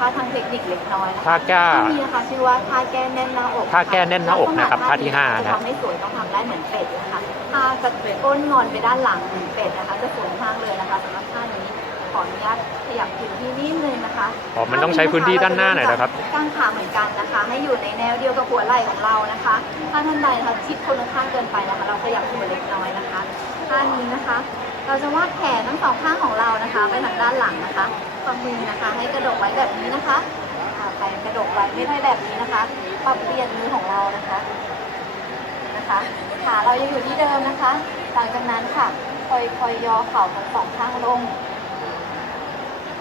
ท่าทางเทคนิคเล็กน้อยนะคะท่าแก้ท่านี้นะคะชื่อว่าท่าแก้แน่นหน้าอกท่าแก้แน่นหน้าอกนะครับท่าที่ห้านะจะทำให้สวยต้องทำได้เหมือนเป็ดนะคะท่ากระก้นงอนไปด้านหลังเหมือนเป็ดนะคะ จะสวยมากเลยนะคะสำหรับท่านี้ขออนุญาตขยับพื้นที่นิดนึงนะคะอ๋อมันต้องใช้พื้นที่ด้านหน้าหน่อยนะครับ กางขาเหมือนกันนะคะ ให้อยู่ในแนวเดียวกับหัวไหล่ของเรานะคะ ถ้าท่านใดนะคะชิดคนละข้างเกินไปนะคะ เราขยับตัวเล็กน้อยนะคะท่านี้นะคะ เราจะวาดแขนทั้งสองข้างของเรานะคะ ไปทางด้านหลังนะคะ ฝ่ามือนะคะ ให้กระดกไว้แบบนี้นะคะไปกระดกไว้ไม่ได้แบบนี้นะคะ ปรับเปลี่ยนมือของเรานะคะนะคะขาเรายังอยู่ที่เดิมนะคะหลังจากนั้นค่ะคอยคอยย่อเข่าทั้งสองข้างลง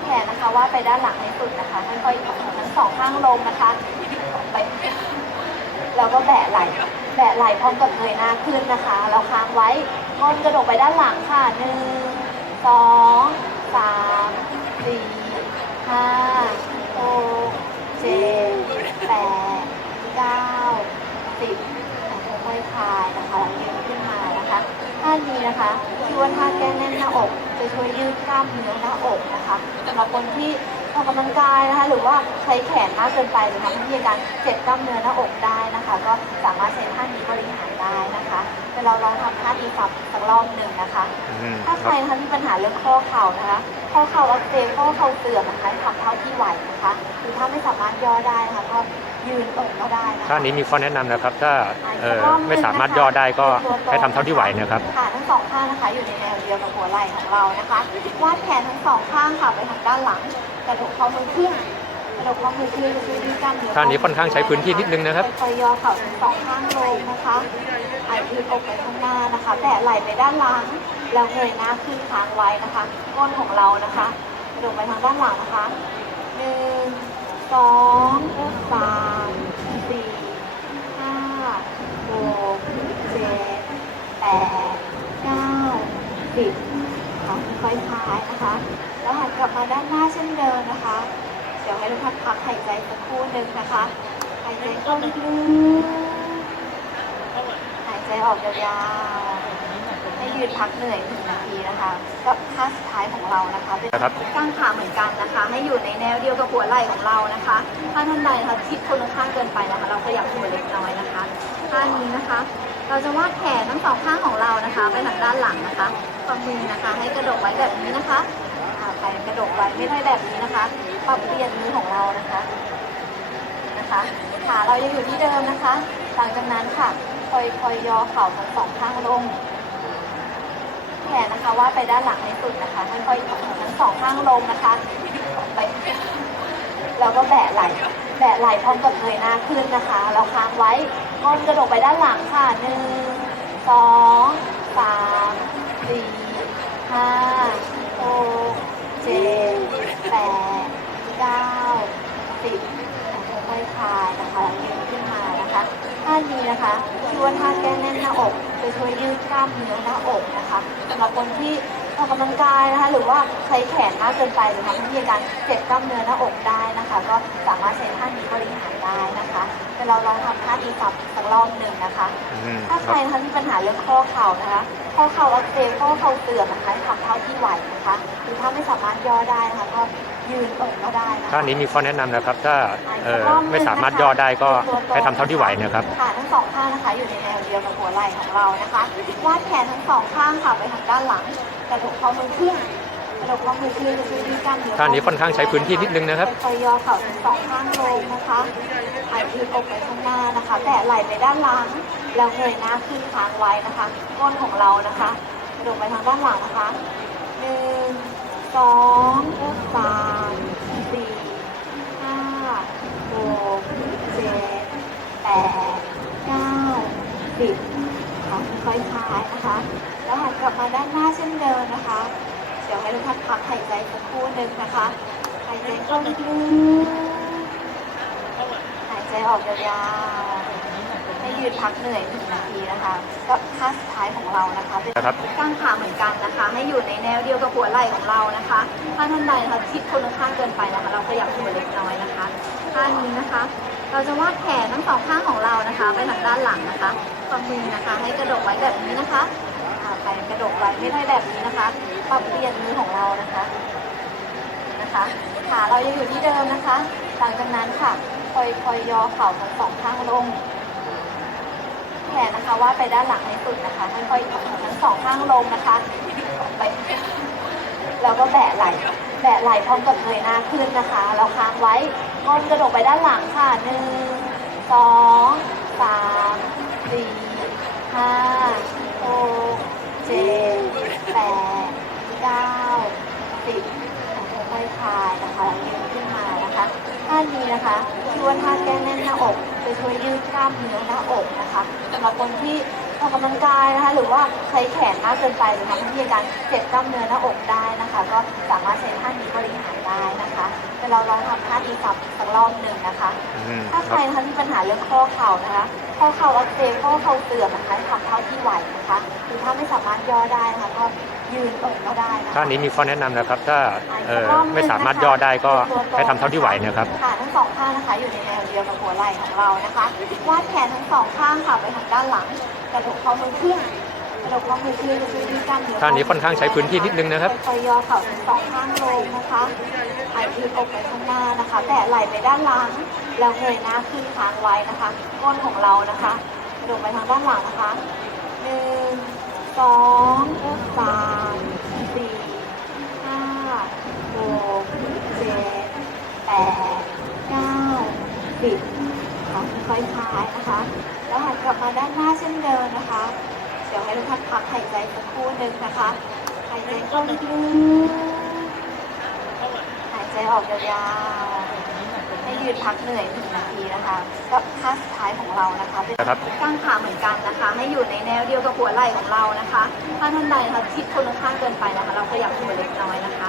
แขนนะคะว่าไปด้านหลังให้สุดนะคะค่อยๆเอาทั้งสองข้างลงนะคะไปแล้วก็แบะไหล่แบะไหล่พร้อมกับเงยหน้าขึ้นนะคะ เราค้างไว้งอนกระดกไปด้านหลังค่ะหนึ่งสองสามสี่ ห้าหกเจ็ดแปดเก้าสิบค่อยๆคลายนะคะแล้วยืนขึ้นมานะคะท่านี้นะคะชื่อว่าท่าแก้แน่นหน้าอก จะช่วยยืดกล้ามเนื้อหน้าอกนะคะสำหรับคนที่ออกกำลังกายนะคะ หรือว่าใช้แขนมากเกินไปจะทำให้มีการเจ็บกล้ามเนื้อหน้าอกได้นะคะ ก็สามารถใช้ท่านี้บริหารได้นะคะเดี๋ยวเราลองทำท่านี้สัก สักรอบหนึ่งนะคะ อืมถ้าคใครัรบ นะคะมีปัญหาเรื่องข้อเข่านะคะ ข้อเข่าอักเสบข้อเข่าเสื่อมนะคะให้ทำเท่าที่ไหวนะคะหรือถ้าไม่สามารถย่อได้นะคะก็ยืนตรงก็ได้นะคะ ท่านี้มีข้อแนะนำนะครับ ถ้าเอ่อไม่สามารถย่อได้ก็ให้ทำเท่าที่ไหวนะครับขาทั้งสองข้างนะคะอยู่ในแนวเดียวกับหัวไหล่ของเรานะคะวาดแขนทั้งสองข้างค่ะไปทางด้านหลังกระดกข้อมือขึ้นกระดกข้อมือขึ้นจะช่วยยืดกล้ามเนื้อท่านี้ค่อนข้างใช้พื้นที่นิดนึงนะครับค่อยๆย่อเข่าทั้งสองข้างลงนะคะ ไอ้ยืดอกไปข้างหน้านะคะ แตะไหล่ไปด้านหลังแล้วเงยหน้าขึ้นค้างไว้นะคะ ก้นของเรานะคะกระดกไปทางด้านหลังนะคะหนึ่งสองสามสี่ห้าหกเจ็ดแปดเก้าสิบค่ะค่อยๆคลายนะคะแล้วหันกลับมาด้านหน้าเช่นเดิมนะคะ เดี๋ยวให้ทุกท่านพักหายใจสักครู่หนึ่งนะคะหายใจเข้าลึกๆหาย ใจออกยาวๆให้ยืนพักเหนื่อยหนึ่งนาทีนะคะกับท่าสุดท้ายของเรานะคะเป็นนะครับกางขาเหมือนกันนะคะ ให้อยู่ในแนวเดียวกับหัวไหล่ของเรานะคะ ถ้าท่านใดนะคะชิดคนละข้างเกินไปนะคะ เราขยับตัวเล็กน้อยนะคะท่านี้นะคะ เราจะวาดแขนทั้งสองข้างของเรานะคะไปทางด้านหลังนะคะฝ่ามือนะคะ ให้กระดกไว้แบบนี้นะคะอ่าไปกระดกไว้ไม่ได้แบบนี้นะคะ ปรับเปลี่ยนมือของเรานะคะ นะคะขาเรายังอยู่ที่เดิมนะคะ หลังจากนั้นค่ะคอยคอยย่อเข่าทั้งสองข้างลงแขนนะคะว่าไปด้านหลังให้สุดนะคะค่อยๆเอาทั้งสองข้างลงนะคะไปแล้วก็แบะไหล่แบะไหล่พร้อมกับเงยหน้าขึ้นนะคะ เราค้างไว้งอนกระดกไปด้านหลังค่ะหนึ่งสองสามสี่ห้าหกเจ็ดแปดเก้าสิบค่อ ยคายนะคะแล้วยืนขึ้นมานะคะท่านี้นะคะชื่อว่าท่าแก้แน่นหน้าอกจะช่วยยืดกล้ามเนื้อหน้าอกนะคะสำหรับคนที่ ออกกำลังกายนะคะ หรือว่าใช้แขนมากเกินไปจะทำให้มีอาการเจ็บกล้ามเนื้อหน้าอกได้นะคะ ก็สามารถใช้ท่านี้บริหารได้นะคะเดี๋ยวเราลองทำท่านี้สักสักรอบหนึ่งนะคะ อืมถ้าคใครรับ นะคะมีปัญหาเรื่องข้อเข่านะคะ ข้อเข่าอักเสบข้อเข่าเสื่อมนะคะให้ทำเท่าที่ไหวนะคะหรือถ้าไม่สามารถย่อได้นะคะก็ยืนตรงก็ได้นะคะ ท่านี้มีข้อแนะนำนะครับ ถ้าเอ่อไม่สามารถย่อได้ก็ให้ทำเท่าที่ไหวนะครับขาทั้งสองข้างนะคะอยู่ในแนวเดียวกับหัวไหล่ของเรานะคะวาดแขนทั้งสองข้างค่ะไปทางด้านหลัง กระดกข้อมือขึ้นกระดกข้อมือขึ้นจะช่วยยืดกล้ามเนื้อท่านี้ค่อนข้างใช้พื้นที่นิดนึงนะครับค่อยๆย่อเข่าทั้งสองข้างลงนะคะไอ้ยืดอกไปข้างหน้านะคะ แตะไหล่ไปด้านหลังแล้วเงยหน้าขึ้นค้างไว้นะคะก้นของเรานะคะกระดกไปทางด้านหลังนะคะหนึ่งสองสามสี่ห้าหกเจ็ดแปดเก้าสิบค่ะค่อยๆคลายนะคะ แล้วหันกลับมาด้านหน้าเช่นเดิมนะคะ เดี๋ยวให้ทุกท่านพักหายใจสักครู่หนึ่งนะคะ หายใจ เข้าลึกๆหายใจออกยาวๆให้ยืนพักเหนื่อยหนึ่งนาทีนะคะก็ท่าสุดท้ายของเรานะคะเป็นนะครับกางขาเหมือนกันนะคะ ให้อยู่ในแนวเดียวกับหัวไหล่ของเรานะคะ ถ้าท่านใดนะคะชิดคนละข้างเกินไปนะคะ เราขยับตัวเล็กน้อยนะคะท่านี้นะคะ เราจะวาดแขนทั้งสองข้างของเรานะคะ ไปทางด้านหลังนะคะฝ่ามือนะคะ ให้กระดกไว้แบบนี้นะคะอ่าไปกระดกไว้ไม่ได้แบบนี้นะคะปรับเปลี่ยนมือของเรานะคะ นะนะคะขาเรายังอยู่ที่เดิมนะคะ หลังจากนั้นค่ะคอยคอยย่อเข่าทั้งสองข้างลงแขนนะคะว่าไปด้านหลังให้สุดนะคะค่อยๆเอาทั้งสองข้างลงนะคะไปแล้วก็แบะไหล่แบะไหล่พร้อมกับเงยหน้าขึ้นนะคะเราค้างไว้ก้นกระดกไปด้านหลังค่ะหนึ่งสองสามสี่ห้าหกเจ็ดแปดเก้าสิบค่อยๆคลายนะคะแล้วยืนขึ้นมานะคะท่านี้นะคะชื่อว่าท่าแก้แน่นหน้าอกจะช่วยยืดกล้ามเนื้อหน้าอกนะคะสำหรับคนที่ออกกำลังกายนะคะ หรือว่าใช้แขนมากเกินไปหรือทำให้มีอาการเจ็บกล้ามเนื้อหน้าอกได้นะคะ ก็สามารถใช้ท่านี้บริหารได้นะคะแต่เราลองทำท่านี้สักสักรอบหนึ่งนะคะ อืมถ้าคใครัรบนะคะมีปัญหาเรื่องข้อเข่านะคะ ข้อเข่าอักเสบข้อเข่าเสื่อมนะคะทำเท่าที่ไหวนะคะหรือถ้าไม่สามารถย่อได้นะคะก็ยืนตรงก็ได้นะคะ ท่านี้มีข้อแนะนำนะครับ ถ้าเออไม่สามารถย่อได้ก็ให้ทำเท่าที่ไหวนะครับขาทั้งสองข้างนะคะอยู่ในแนวเดียวกับหัวไหล่ของเรานะคะวาดแขนทั้งสองข้างค่ะไปทางด้านหลังกระดกข้อมือขึ้น กระดกข้อมือขึ้นจะช่วยยืดกล้ามเนื้อท่านี้ค่อนข้างใช้พื้นที่นิดนึงนะครับคอยๆย่อเข่าทั้งสองข้างลงนะคะไอายืดอกไปข้างหน้านะคะ แตะไหล่ไปด้านหลังแล้วเงยหน้าขึ้นค้างไว้นะคะก้นของเรานะคะกระดกไปทางด้านหลังนะคะหนึ่งสองสามสี่ห้าหกเจ็ดแปดเก้าสิบค่ะค่อยๆคลายนะคะ แล้วหันกลับมาด้านหน้าเช่นเดิมนะคะ เดี๋ยวให้ทุกท่านพักหายใจสักครู่หนึ่งนะคะ หายใจเข้าลึกๆหายใจออกยาวๆให้ยืนพักเหนื่อยหนึ่งนาทีนะคะ กับท่าสุดท้ายของเรานะคะ เป็นนะครับกางขาเหมือนกันนะคะ ให้อยู่ในแนวเดียวกับหัวไหล่ของเรานะคะ ถ้าท่านใดนะคะคิดคนละข้างเกินไปนะคะ เราขยับตัวเล็กน้อยนะคะ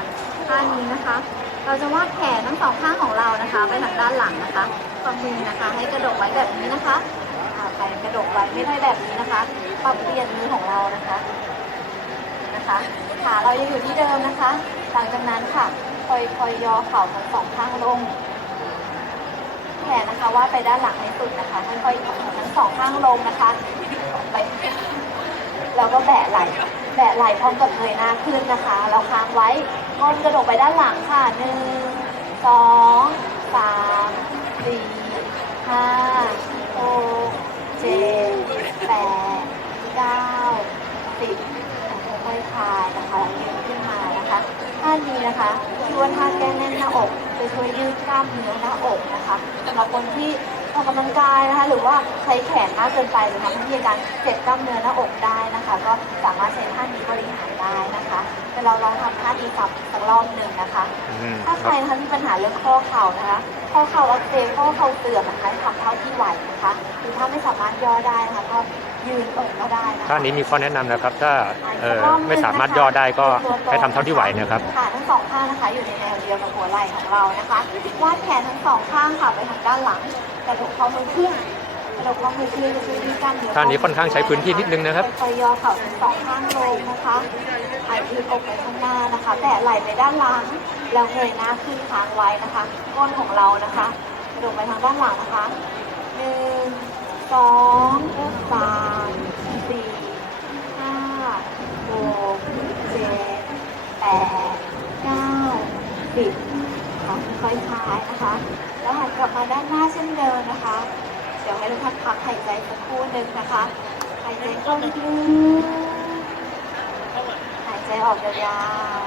ท่านี้นะคะเราจะวาดแขนทั้งสองข้างของเรานะคะ ไปทางด้านหลังนะคะฝ่ามือนะคะ ให้กระดกไว้แบบนี้นะคะอ่าไป กระดกไว้ไม่ได้แบบนี้นะคะ ปรับเปลี่ยนมือของเรานะคะนะคะขาเรายังอยู่ที่เดิมนะคะหลังจากนั้นค่ะคอยคอยย่อเข่าทั้งสองข้างลงแขนนะคะว่าไปด้านหลังให้สุดนะคะค่อยๆเอาทั้งสองข้างลงนะคะไปแล้วก็แบะไหล่แบะไหล่พร้อมกับเงยหน้าขึ้นนะคะ เราค้างไว้ก้นกระดกไปด้านหลังค่ะหนึ่งสองสามสี่ห้าหก เจ็ดแปดเก้าสิบค่อยๆคลายนะคะแล้วยืนขึ้นมานะคะท่านี้นะคะชื่อว่าท่าแก้แน่นหน้าอกจะช่วยยืดกล้ามเนื้อหน้าอกนะคะสำหรับคนที่ ออกกำลังกายนะคะ หรือว่าใช้แขนมากเกินไปหรือทำให้มีอาการเจ็บกล้ามเนื้อหน้าอกได้นะคะ ก็สามารถใช้ท่านี้บริหารได้นะคะแต่เราลองทำท่านี้สักสักรอบหนึ่งนะคะอืมถ้าคใครรับนะคะมีปัญหาเรื่องข้อเข่านะคะ ข้อเข่าอักเสบข้อเข่าเสื่อมนะคะทำเท่าที่ไหวนะคะ หรือถ้าไม่สามารถย่อได้นะคะก็ ยืนตรงก็ได้นะคะท่านี้มีข้อแนะนำนะครับ ถ้าเออไม่สามารถย่อได้ก็ให้ทำเท่าที่ไหวนะครับขาทั้งสองข้างนะคะอยู่ในแนวเดียวกับหัวไหล่ของเรานะคะวาดแขนทั้งสองข้างค่ะไปทางด้านหลังกระดกข้อมือขึ้นกระดกข้อมือขึ้นจะช่วยยืดกล้ามเนื้อท่านี้ค่อนข้างใช้พื้นที่นิดนึงนะครับคอยๆย่อเข่าทั้งสองข้างลงนะคะหายยืดอกไปข้างหน้านะคะ แตะไหล่ไปด้านหลังแล้วเงยหน้าขึ้นค้างไว้นะคะก้นของเรานะคะกระดกไปทางด้านหลังนะคะหนึ่ง สองสามสี่ห้าหกเจ็ดแปดเก้าสิบค่ะค่อยๆคลายนะคะ แล้วหันกลับมาด้านหน้าเช่นเดิมนะคะ เดี๋ยวให้ทุกท่านพักหายใจสักครู่หนึ่งนะคะหายใจเข้าลึกๆหายใจออกยาว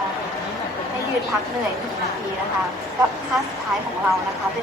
ๆให้ยืนพักเหนื่อยหนึ่งนาทีนะคะ กับท่าสุดท้ายของเรานะคะ